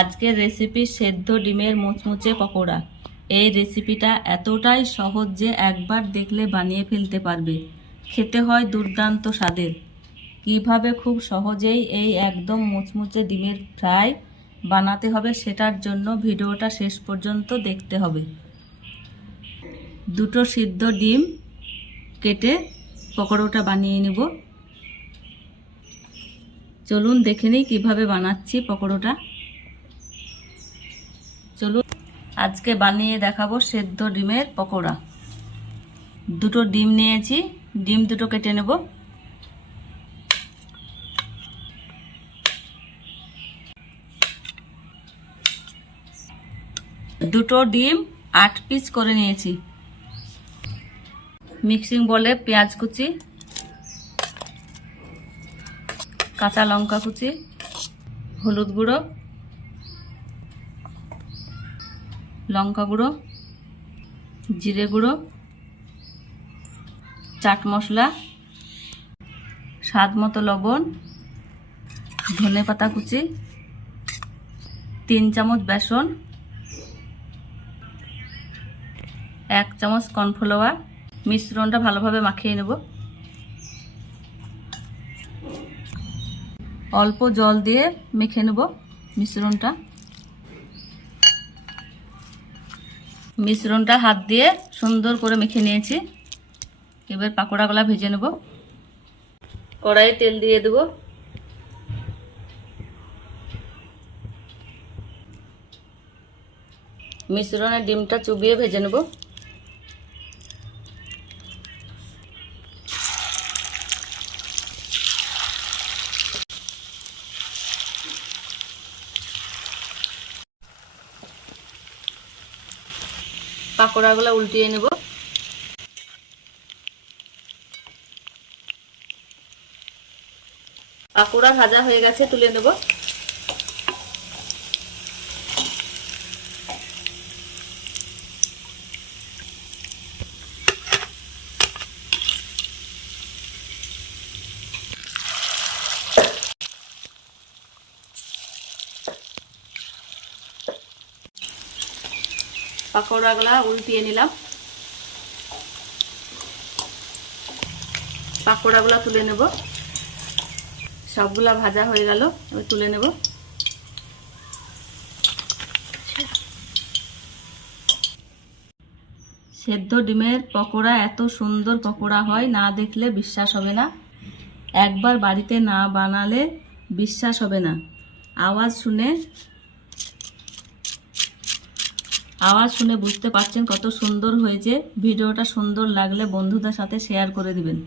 আজকের রেসিপি সেদ্ধ ডিমের মুচমুচে পকোড়া। এই রেসিপিটা এতটাই সহজ যে একবার দেখলে বানিয়ে ফেলতে পারবে। খেতে হয় দুর্দান্ত স্বাদের। কিভাবে খুব সহজেই এই একদম মুচমুচে ডিমের ফ্রাই বানাতে হবে সেটার জন্য ভিডিওটা শেষ পর্যন্ত দেখতে হবে। দুটো সিদ্ধ ডিম কেটে পকোড়াটা বানিয়ে নেব। চলুন দেখে নিই কীভাবে বানাচ্ছি পকোড়াটা। চলুন আজকে বানিয়ে দেখাবো সেদ্ধ ডিমের পকোড়া। দুটো ডিম নিয়েছি, ডিম দুটো কেটে নেব। দুটো ডিম 8 পিস করে নিয়েছি। মিক্সিং বলে পেঁয়াজ কুচি, কাঁচা লঙ্কা কুচি, হলুদ গুঁড়ো, লঙ্কা গুঁড়ো, জিরে গুঁড়ো, চাট মশলা, স্বাদ মতো লবণ, ধনে পাতা কুচি, 3 চামচ বেসন, 1 চামচ কর্নফ্লাওয়ার। মিশ্রণটা ভালোভাবে মাখিয়ে নেব। অল্প জল দিয়ে মেখে নেব মিশ্রণটা হাত দিয়ে সুন্দর করে মেখে নিয়েছি। এবার পাকোড়াগুলা ভেজে নেব। কড়াইয়ে তেল দিয়ে দেব। মিশ্রণে ডিমটা চুবিয়ে ভেজে নেব। পাকোড়াগুলো উল্টিয়ে নেব। পাকোড়া ভাজা হয়ে গেছে, তুলে নেব। পাকোড়াগুলা উল্টিয়ে নিলাম। পাকোড়াগুলা তুলে নেব। সবগুলা ভাজা হয়ে গেল, এবার তুলে নেব। সেদ্ধ ডিমের পকোড়া এত সুন্দর পকোড়া হয়, না দেখলে বিশ্বাস হবে না। একবার বাড়িতে না বানালে বিশ্বাস হবে না। আওয়াজ শুনে বুঝতে পারছেন কত সুন্দর হয়েছে। ভিডিওটা সুন্দর লাগলে বন্ধুদের সাথে শেয়ার করে দিবেন।